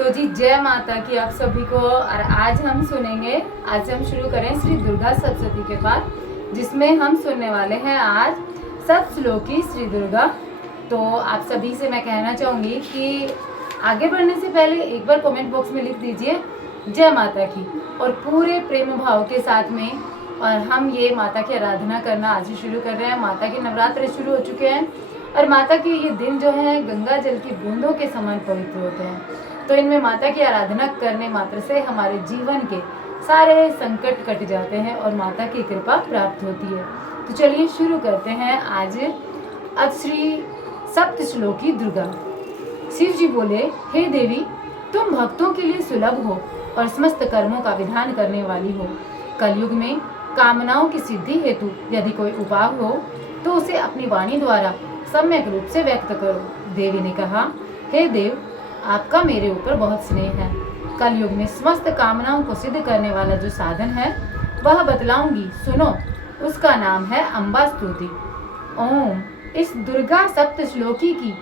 तो जी जय माता की आप सभी को। और आज हम सुनेंगे, आज से हम शुरू करें श्री दुर्गा सप्तशती के पाठ, जिसमें हम सुनने वाले हैं आज सप्तश्लोकी श्री दुर्गा। तो आप सभी से मैं कहना चाहूँगी कि आगे बढ़ने से पहले एक बार कमेंट बॉक्स में लिख दीजिए जय माता की, और पूरे प्रेम भाव के साथ में। और हम ये माता की आराधना करना आज से शुरू कर रहे हैं। माता के नवरात्र शुरू हो चुके हैं और माता के ये दिन जो है गंगा जल की बूंदों के समान पवित्र होते हैं। तो इनमें माता की आराधना करने मात्र से हमारे जीवन के सारे संकट कट जाते हैं और माता की कृपा प्राप्त होती है। तो चलिए शुरू करते हैं आज श्री सप्तश्लोकी दुर्गा। शिव जी बोले, हे देवी, तुम भक्तों के लिए सुलभ हो और समस्त कर्मों का विधान करने वाली हो। कलयुग में कामनाओं की सिद्धि हेतु यदि कोई उपाय हो तो उसे अपनी वाणी द्वारा सम्यक रूप से व्यक्त करो। देवी ने कहा, हे देव, आपका मेरे ऊपर बहुत स्नेह है। कलयुग में समस्त कामनाओं को सिद्ध करने वाला जो साधन है वह बतलाऊंगी, सुनो। उसका नाम है अम्बा स्तुति। ओम इस दुर्गा सप्तश्लोकी की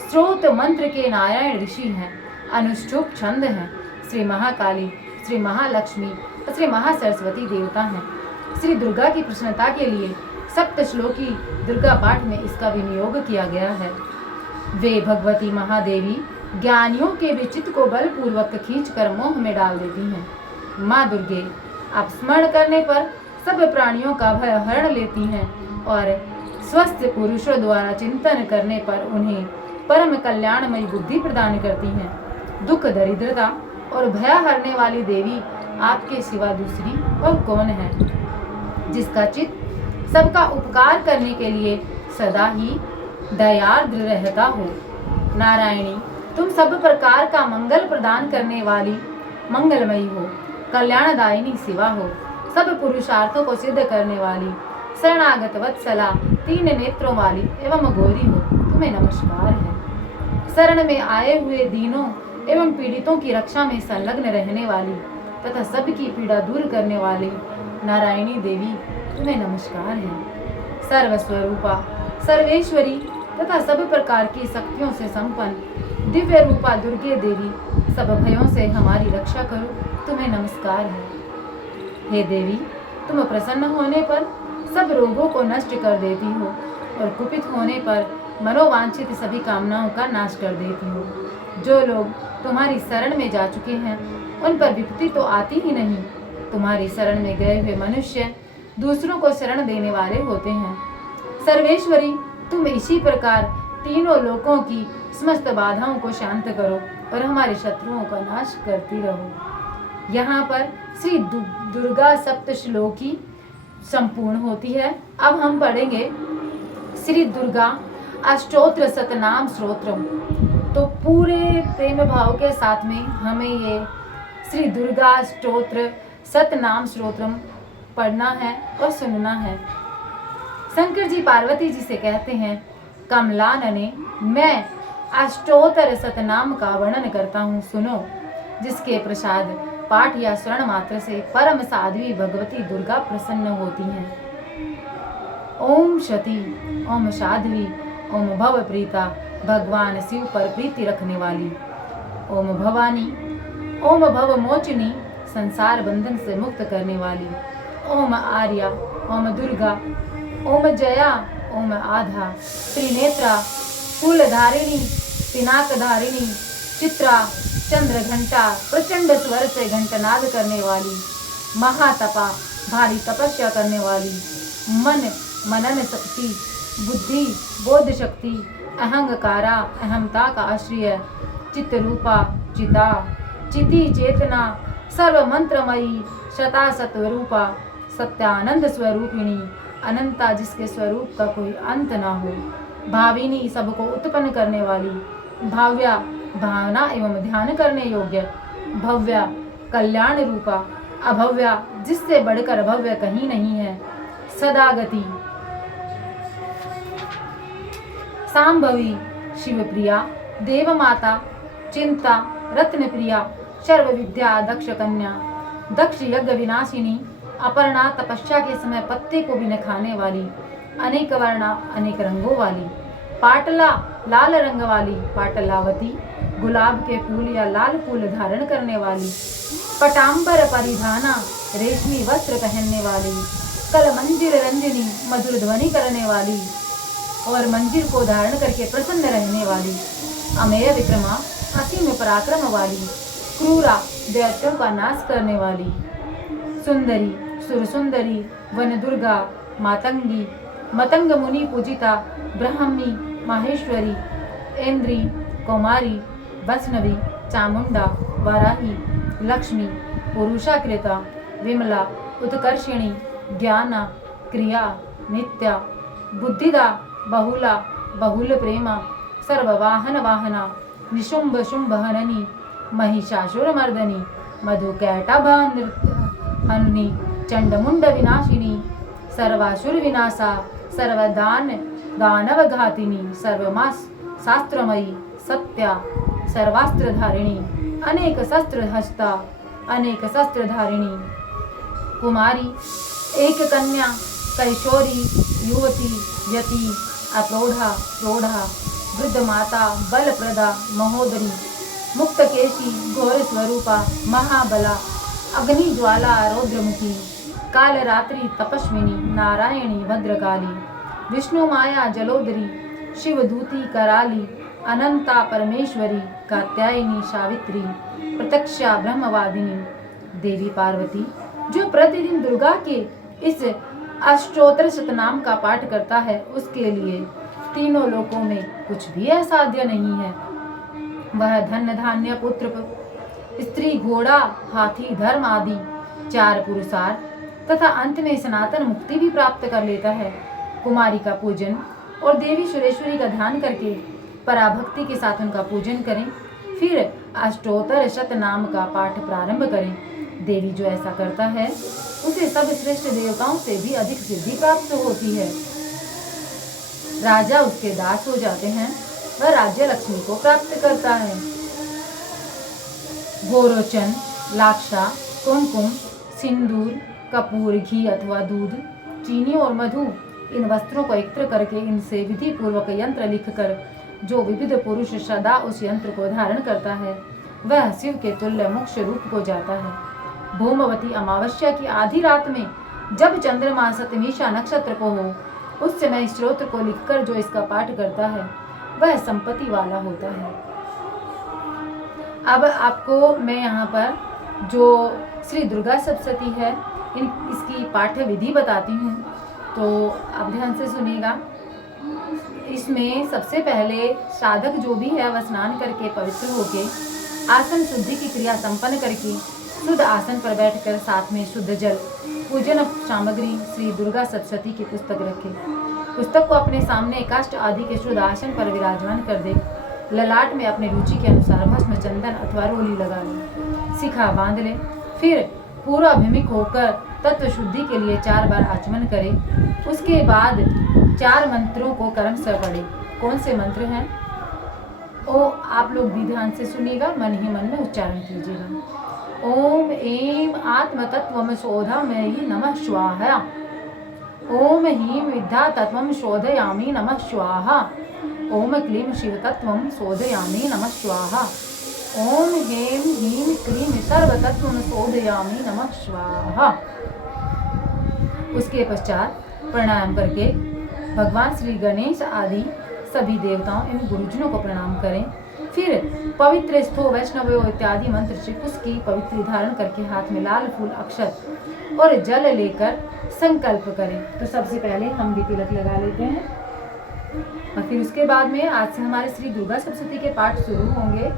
स्रोत मंत्र के नारायण ऋषि हैं, अनुष्ठुप छंद हैं, श्री महाकाली, श्री महालक्ष्मी और श्री महासरस्वती देवता हैं। श्री दुर्गा की प्रसन्नता के लिए सप्तश्लोकी दुर्गा पाठ में इसका विनियोग किया गया है। वे भगवती महादेवी ज्ञानियों के विचित को बलपूर्वक खींचकर मोह में डाल देती हैं। माँ दुर्गे आप स्मरण करने पर सब प्राणियों का भय हरण लेती हैं और स्वस्थ पुरुषों द्वारा चिंतन करने पर उन्हें परम कल्याणमयी बुद्धि प्रदान करती हैं। दुख दरिद्रता और भय हरने वाली देवी आपके सिवा दूसरी और कौन है, जिसका चित्त सबका उपकार करने के लिए सदा ही दयार्द्र रहता हो। नारायणी, तुम सब प्रकार का मंगल प्रदान करने वाली मंगलमयी हो, कल्याणदायिनी शिवा हो, सब पुरुषार्थों को सिद्ध करने वाली शरणागत वत्सला, तीन नेत्रों वाली एवं गौरी हो, तुम्हें नमस्कार है। शरण में आए हुए दीनों एवं पीड़ितों की रक्षा में संलग्न रहने वाली तथा सबकी पीड़ा दूर करने वाली नारायणी देवी, तुम्हें नमस्कार है। सर्वस्वरूपा, सर्वेश्वरी तथा सब प्रकार की शक्तियों से संपन्न दिव्य रूपा दुर्गे देवी, सब भयों से हमारी रक्षा करो, तुम्हें नमस्कार है। हे देवी, तुम प्रसन्न होने पर सब रोगों को नष्ट कर देती हो और कुपित होने पर मनोवांछित सभी कामनाओं का नाश कर देती हो। जो लोग तुम्हारी शरण में जा चुके हैं उन पर विपत्ति तो आती ही नहीं। तुम्हारी शरण में गए हुए मनुष्य दूसरों को शरण देने वाले होते हैं। सर्वेश्वरी, तुम इसी प्रकार तीनों लोकों की समस्त बाधाओं को शांत करो और हमारे शत्रुओं का नाश करती रहो। यहाँ पर श्री दुर्गा सप्तश्लोकी संपूर्ण होती है। अब हम पढ़ेंगे श्री दुर्गा अष्टोत्र सतनाम स्तोत्रम। तो पूरे प्रेम भाव के साथ में हमें ये श्री दुर्गा स्तोत्र सतनाम स्तोत्रम पढ़ना है और सुनना है। शंकर जी पार्वती जी से कहते हैं, कमलानने, मैं अष्टोत्तर सतनाम का वर्णन करता हूँ, सुनो। जिसके प्रसाद पाठ या श्रवण मात्र से परम साध्वी भगवती दुर्गा प्रसन्न होती हैं। ओम शती, ओम साध्वी, ओम भव प्रीता, भगवान शिव पर प्रीति रखने वाली। ओम भवानी, ओम भव मोचनी, संसार बंधन से मुक्त करने वाली। ओम आर्या, ओम दुर्गा, ओम जया, ओम आधा, त्रिनेत्रा, फूलधारिणी, पिनाकधारिणी, चित्रा, चंद्र घंटा, प्रचंड स्वर से घंटनाद करने वाली। महातपा, भारी तपस्या करने वाली। मन मनन शक्ति, बुद्धि बोध शक्ति, अहंकारा, अहमता का आश्रय, चित्त रूपा, चिता, चिति चेतना, सर्व मंत्रमयी, शता सत्वरूपा, सत्यानंद स्वरूपिणी, अनंता जिसके स्वरूप का कोई अंत ना हो। भाविनी, सबको उत्पन्न करने वाली। भाव्या, भावना एवं ध्यान करने योग्य। भव्या, कल्याण रूपा। अभव्या, जिससे बढ़कर भव्य कहीं नहीं है। सदागति, सांभवी, शिवप्रिया, देवमाता, चिंता, रत्न प्रिया, सर्व विद्या, दक्ष कन्या, दक्ष यज्ञ विनाशिनी, अपर्णा, तपस्या के समय पत्ते को भी न खाने वाली। अनेक वर्णा, अनेक रंगों वाली। पाटला, लाल रंग वाली। पाटलावती, गुलाब के फूल या लाल फूल धारण करने वाली, पटाम्बर परिधाना रेशमी वस्त्र पहनने वाली, कल मंजिर रंजनी मधुर ध्वनि करने वाली और मंजिर को धारण करके प्रसन्न रहने वाली, अमेय विक्रमा असीम पराक्रम वाली, क्रूरा दैत्यों का नाश करने वाली, सुंदरी सुर सुंदरी वन दुर्गा मातंगी मतंग मुनि पूजिता ब्रह्मी माहेश्वरी इंद्री कौमारी वैष्णवी चामुंडा वाराही लक्ष्मी पुरुषाकृता विमला उत्कर्षिणी ज्ञाना क्रिया नित्या बुद्धिदा बहुला बहुल प्रेमा सर्ववाहन वाहना निशुंभ शुंभ हननी महिषासुर मर्दनी मधुकैटभहनी चंडमुंड विनाशिनी सर्वासुर विनाशा सर्वदान दानव घातिनी सर्वमास शास्त्रमयी सत्या सर्वास्त्रधारिणी अनेक शस्त्र हस्ता अनेक शस्त्रधारिणी कुमारी एक कन्या कैशोरी युवती यति अप्रौढ़ा प्रौढ़ा वृद्ध माता बलप्रदा महोदरी मुक्तकेशी घोर स्वरूपा महाबला अग्नि ज्वाला रौद्रमुखी कालरात्रि तपस्विनी नारायणी भद्रकाली विष्णु माया जलोदरी शिवदूती कराली अनंता परमेश्वरी कात्यायनी सावित्री प्रत्यक्षा ब्रह्मवादिनी देवी पार्वती जो प्रतिदिन दुर्गा के इस अष्टोत्तर शतनाम का पाठ करता है उसके लिए तीनों लोकों में कुछ भी असाध्य नहीं है। वह धन धान्य पुत्र स्त्री घोड़ा हाथी धर्म आदि 4 पुरुषार्थ तथा अंत में सनातन मुक्ति भी प्राप्त कर लेता है। कुमारी का पूजन और देवी सुरेश्वरी का ध्यान करके पराभक्ति के साथ उनका पूजन करें, फिर अष्टोत्तर शतनाम का पाठ प्रारंभ करें। देवी जो ऐसा करता है उसे सब श्रेष्ठ देवताओं से भी अधिक सिद्धि प्राप्त होती है। राजा उसके दास हो जाते हैं, वह राज्य लक्ष्मी को प्राप्त करता है। गोरोचन लाक्षा कुमकुम सिंदूर कपूर घी अथवा दूध चीनी और मधु इन वस्त्रों को एकत्र करके इनसे विधि पूर्वक यंत्र लिखकर जो विविध पुरुष सदा उस यंत्र को धारण करता है वह शिव के तुल्य मोक्ष रूप को जाता है। भौमवती अमावस्या की आधी रात में जब चंद्रमा सतमीशा नक्षत्र को हो उस समय स्त्रोत्र को लिखकर जो इसका पाठ करता है वह संपत्ति वाला होता है। अब आपको मैं यहाँ पर जो श्री दुर्गा सप्तशती है इसकी पाठ विधि बताती हूँ, तो आप ध्यान से सुनिएगा। इसमें सबसे पहले साधक जो भी है वह स्नान करके पवित्र होके आसन शुद्धि की क्रिया संपन्न करके शुद्ध आसन पर बैठकर साथ में शुद्ध जल पूजन सामग्री श्री दुर्गा सप्तशती की पुस्तक रखे। पुस्तक को अपने सामने काष्ठ आदि के शुद्ध आसन पर विराजमान कर दे। ललाट में अपने रुचि के अनुसार भस्म चंदन अथवा रोली लगा ले, शिखा बांध ले। फिर पूर्वाभिमुख होकर तत्व शुद्धि के लिए 4 बार आचमन करे। उसके बाद 4 मंत्रों को क्रम से पढ़े। कौन से मंत्र हैं वो आप लोग भी ध्यान से सुनिएगा, मन ही मन में उच्चारण कीजिएगा। ओम ऐं आत्मतत्वम शोधमयी नमः स्वाहा। ओम ह्रीं विद्या तत्वम शोधयामि नमः स्वाहा। ओम क्लीं शिवतत्वम शोधयामि नमः स्वाहा। ओम ह्रीं ह्रीं क्लीं सर्वतत्वम शोधयामि नमः स्वाहा। उसके पश्चात प्रणाम करके भगवान श्री गणेश आदि सभी देवताओं एवं गुरुजनों को प्रणाम करें। फिर पवित्र स्थो वैष्णव इत्यादि मंत्र से उसकी पवित्र धारण करके हाथ में लाल फूल अक्षत और जल लेकर संकल्प करें। तो सबसे पहले हम भी तिलक लगा लेते हैं और फिर उसके बाद में आज से हमारे श्री दुर्गा सप्तशती के पाठ शुरू होंगे।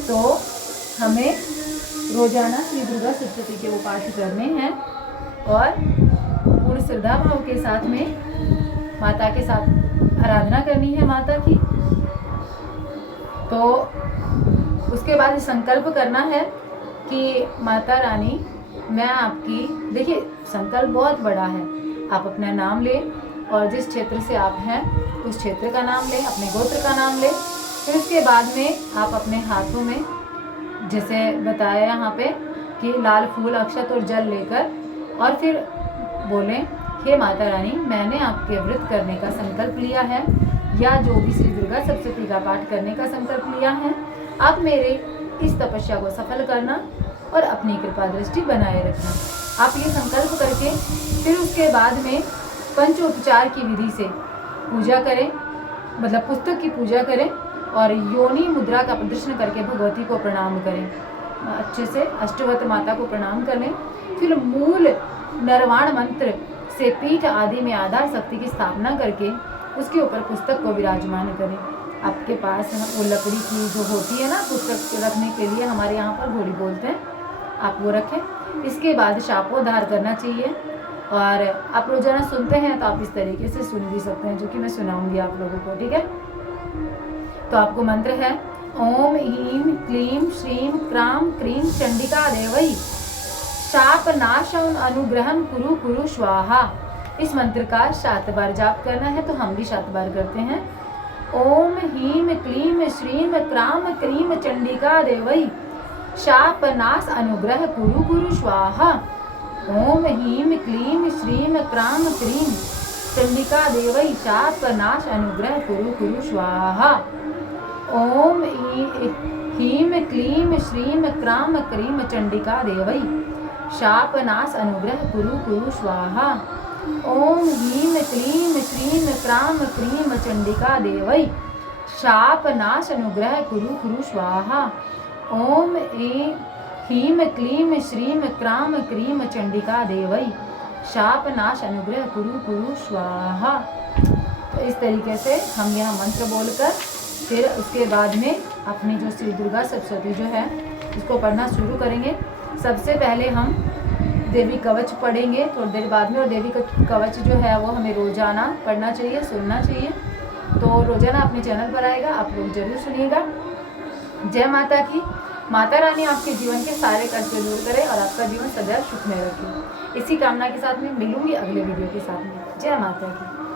तो हमें रोजाना श्री दुर्गा सप्तशती के वो पाठ करने हैं और पूर्ण श्रद्धा भाव के साथ में माता के साथ आराधना करनी है माता की। तो उसके बाद संकल्प करना है कि माता रानी मैं आपकी, देखिए संकल्प बहुत बड़ा है। आप अपना नाम लें और जिस क्षेत्र से आप हैं उस क्षेत्र का नाम लें, अपने गोत्र का नाम लें। फिर उसके बाद में आप अपने हाथों में जैसे बताया यहाँ पे कि लाल फूल अक्षत और जल लेकर और फिर बोलें, हे माता रानी मैंने आपके व्रत करने का संकल्प लिया है या जो भी श्री दुर्गा सप्तशती का पाठ करने का संकल्प लिया है आप मेरे इस तपस्या को सफल करना और अपनी कृपा दृष्टि बनाए रखना। आप ये संकल्प करके फिर उसके बाद में पंचोपचार की विधि से पूजा करें, मतलब पुस्तक की पूजा करें और योनि मुद्रा का प्रदर्शन करके भगवती को प्रणाम करें। अच्छे से अष्टवत माता को प्रणाम करें। फिर मूल नरवाण मंत्र से पीठ आदि में आधार शक्ति की स्थापना करके उसके ऊपर पुस्तक को विराजमान करें। आपके पास वो लकड़ी की जो होती है ना पुस्तक रखने के लिए, हमारे यहाँ पर घोड़ी बोलते हैं, आप वो रखें। इसके बाद शापोद्धार करना चाहिए और आप रोजाना सुनते हैं तो आप इस तरीके से सुन भी सकते हैं, जो कि मैं सुनाऊंगी आप लोगों को, ठीक है। तो आपको मंत्र है ओम ह्रीं क्लीं श्रीं क्रां क्रीं चंडिका देवै शाप नाशं अनुग्रहं कुरु कुरु स्वाहा। इस मंत्र का 7 बार जाप करना है, तो हम भी 7 बार करते हैं। ओम ह्रीं क्लीं श्रीं क्रां क्रीं चंडिका देवै शाप नाश अनुग्रह कुरु कुरु स्वाहा। ओम ह्रीं क्लीं श्रीं क्रां क्रीं चंडिका देवै शाप नाश अनुग्रह कुरु कुरु स्वाहा। ओम ह्रीं क्लीं श्रीं क्रां क्रीं चंडिका देवै शाप नाश अनुग्रह कुरु कुरु स्वाहा। ओम ह्रीं क्लीं श्रीं क्रां क्रीं चंडिका देवै शाप नाश अनुग्रह कुरु कुरु स्वाहा। ओम ह्रीं क्लीं श्रीं क्रां क्रीं चंडिका देवै शाप नाश अनुग्रह कुरु कुरु स्वाहा। तो इस तरीके से हम यह मंत्र बोलकर फिर उसके बाद में अपनी जो श्री दुर्गा सप्तशती जो है इसको पढ़ना शुरू करेंगे। सबसे पहले हम देवी कवच पढ़ेंगे थोड़ी देर बाद में, और देवी कवच जो है वो हमें रोजाना पढ़ना चाहिए, सुनना चाहिए। तो रोजाना अपने चैनल पर आएगा, आप लोग जरूर सुनिएगा। जय माता की। माता रानी आपके जीवन के सारे कष्ट दूर करे और आपका जीवन सदैव सुख में रखे। इसी कामना के साथ में मिलूंगी अगले वीडियो के साथ में। जय माता की।